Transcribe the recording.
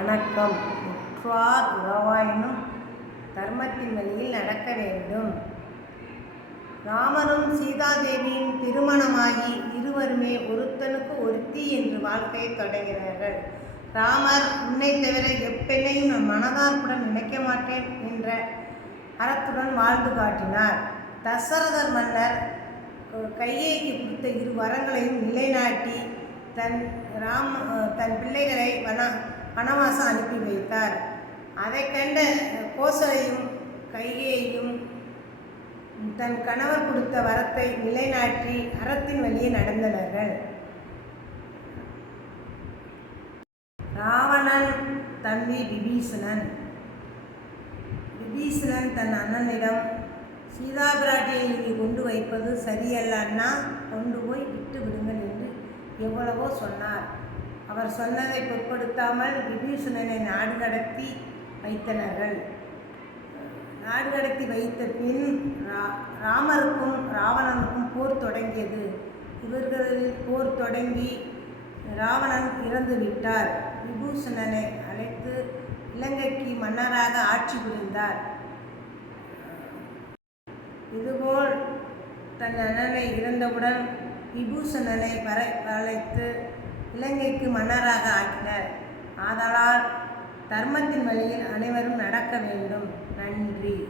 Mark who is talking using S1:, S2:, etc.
S1: வணக்கம். உற்றார் உறவாயினும் தர்மத்தின் வழியில் நடக்க வேண்டும். ராமரும் சீதாதேவியும் திருமணமாகி இருவருமே ஒருத்தனுக்கு ஒருத்தி என்று வாழ்க்கையை தொடங்கினார்கள். ராமர் உன்னை தவிர எப்பெண்ணையும் நான் மனதார்ப்புடன் நினைக்க மாட்டேன் என்ற அறத்துடன் வாழ்ந்து காட்டினார். தசரதர் மன்னர் கையேக்கு கொடுத்த இரு வரங்களையும் நிலைநாட்டி தன் ராம் தன் பிள்ளைகளை வன வனவாசம் அனுப்பி வைத்தார். அதை கண்ட கோசலையும் கையையும் தன் கணவர் கொடுத்த வரத்தை நிலைநாட்டி அறத்தின் வழியே நடந்தனர்கள். ராவணன் தம்பி விபீஷணன். விபீஷணன் தன் அண்ணனிடம் சீதா பிராட்டியை இங்கே கொண்டு வைப்பது சரியல்ல அண்ணா. கொண்டு போய் விட்டு விடுங்கள் என்று எவ்வளவோ சொன்னார். அவர் சொன்னதை பொருட்படுத்தாமல் விபீஷணனை நாடு கடத்தி வைத்தனர்கள். நாடு கடத்தி வைத்த பின் ரா- ராமருக்கும் ராவணனுக்கும் போர் தொடங்கியது. இவர்களில் போர் தொடங்கி ராவணன் இறந்து விட்டார். விபூஷணனை அழைத்து இலங்கைக்கு மன்னராக ஆட்சி புரிந்தார். இதுபோல் தன் அண்ணனை இறந்தவுடன் விபூஷணனை வர வளைத்து இலங்கைக்கு மன்னராக ஆக்கினர். ஆதலால் தர்மத்தின் வழியில் அனைவரும் நடக்க வேண்டும். நன்றி.